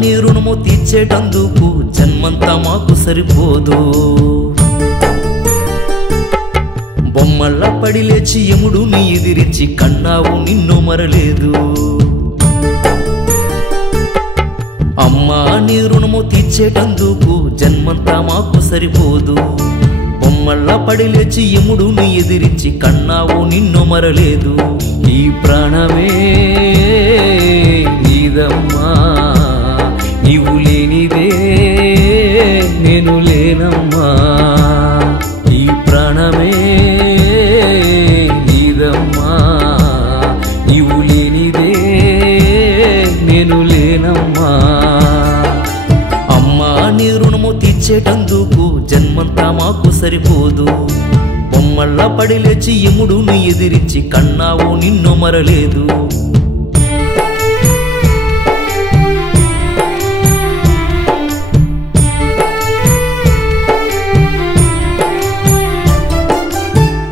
నీ రుణము తీర్చేటందుకు జన్మంతా మాకు సరిపోదు. బొమ్మల్లా పడి లేచి యముడు నీ ఎదిరించి కన్నావు నిన్ను మరలేదు. అమ్మా నీ రుణము తీర్చేటందుకు జన్మంతా మాకు సరిపోదు. బొమ్మల్లా పడి లేచి యముడు నీ ఎదిరించి కన్నావు నిన్ను మరలేదు. ఈ ప్రాణమే నీదమ్మా, నీవు లేనిదే నేను లేనమ్మా. ఈ ప్రాణమే నీదమ్మా, నీవు లేనిదే నేను లేనమ్మా. అమ్మా నీ రుణము తీర్చేటందుకు జన్మంతా మాకు సరిపోదు. బొమ్మల్లా పడి లేచి యముడు నీ ఎదిరించి కన్నావు నిన్ను మరలేదు.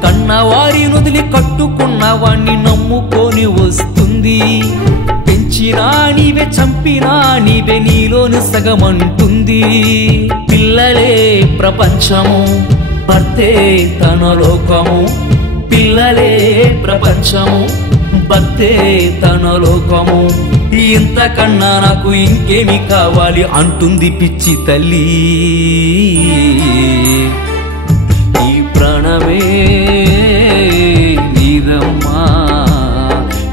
కన్నవారి నొదిలి కట్టుకున్న వాణ్ణి నమ్ముకొని వస్తుంది. పెంచినా నీవే, చంపినా నీవే, నీలోని సగమంటుంది. పిల్లలే ప్రపంచము, భర్తే తన లోకము. పిల్లలే ప్రపంచము, భర్తే తన లోకము. ఇంతకన్నా నాకు ఇంకేమి కావాలి అంటుంది పిచ్చి తల్లి. ఈ ప్రాణమే నీదమ్మా,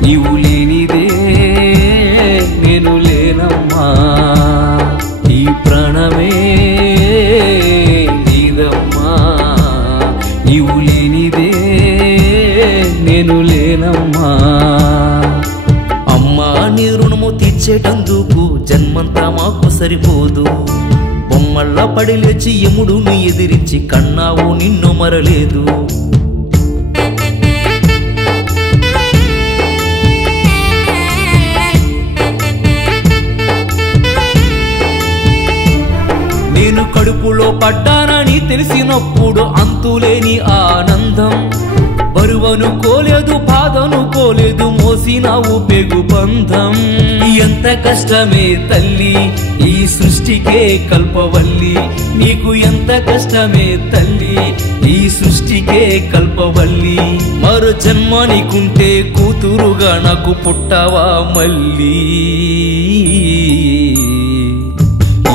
నీవు లేనిదే నేను లేనమ్మా. ఈ ప్రాణమే నీదమ్మా, నీవు లేనిదే నేను లేనమ్మా. అమ్మా నీ రుణము తీర్చేటందుకు జన్మంతా మాకు సరిపోదు. బొమ్మల్లా పడి లేచి యముడు నీ ఎదిరించి కన్నావు నిన్ను మరలేదు. నేను కడుపులో పడ్డానని తెలిసినప్పుడు అంతులేని ఆనందం. బరువనుకోలేదు, బాధనుకోలేదు, మోసినావు పెగు బంధం. ఎంత కష్టమే తల్లి ఈ సృష్టికే కల్పవల్లి. నీకు ఎంత కష్టమే తల్లి ఈ సృష్టికే కల్పవల్లి. మరో జన్మ నీకుంటే కూతురుగా నాకు పుట్టవా మళ్ళీ.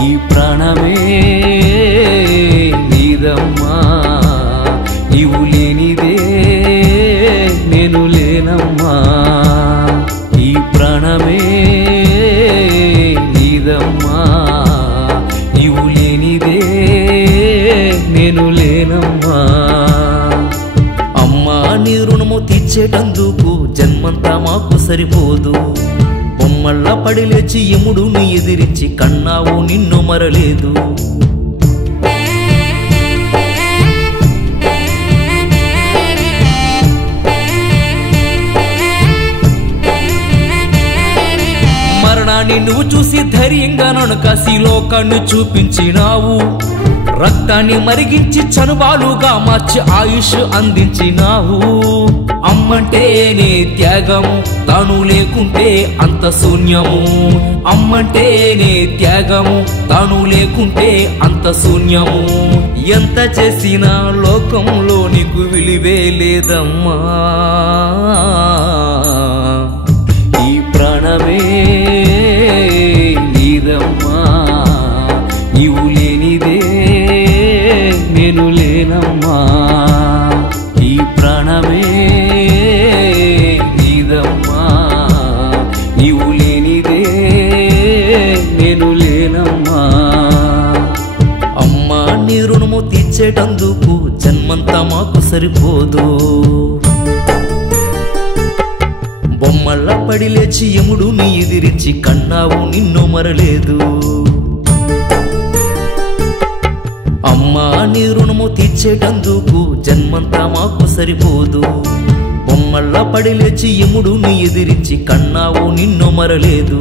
ఈ ప్రాణమే నీదమ్మా, నీవు లేనిదే నేను లేనమ్మా. ఈ ప్రాణమే నీదమ్మా, నీవు లేనిదే నేను లేనమ్మా. అమ్మా నీ రుణము తీర్చేటందుకు జన్మంతా మాకు సరిపోదు. బొమ్మల్లా పడి లేచి యముడు నీ ఎదిరించి కన్నావు నిన్ను మరలేదు. మరణాన్ని నువ్వు చూసి ధైర్యంగా నన్ను కాసి లోకాన్ని చూపించినావు. రక్తాన్ని మరిగించి చనుబాలుగా మార్చి ఆయుష్ అందించినావు. అమ్మంటేనే త్యాగము, తాను లేకుంటే అంత శూన్యము. అమ్మంటేనే త్యాగము, తాను లేకుంటే అంత శూన్యము. ఎంత చేసినా లోకంలో నీకు విలువే లేదమ్మా. ఈ ప్రాణమే నీదమ్మా, నీవు లేనిదే నేను లేనమ్మా. ఈ ప్రాణమే నీదమ్మా, నీవు లేనిదే నేను లేనమ్మా. అమ్మా నీ రుణము తీర్చేటందుకు జన్మంతా మాకు సరిపోదు. బొమ్మల్లా పడి లేచి యముడు నీ ఎదిరించి కన్నావు నిన్ను మరలేదు. అమ్మా నీ రుణము తీర్చేటందుకు జన్మంతా మాకు సరిపోదు. బొమ్మల్లా పడి లేచి యముడు నీ ఎదిరించి కన్నావు నిన్ను మరలేదు.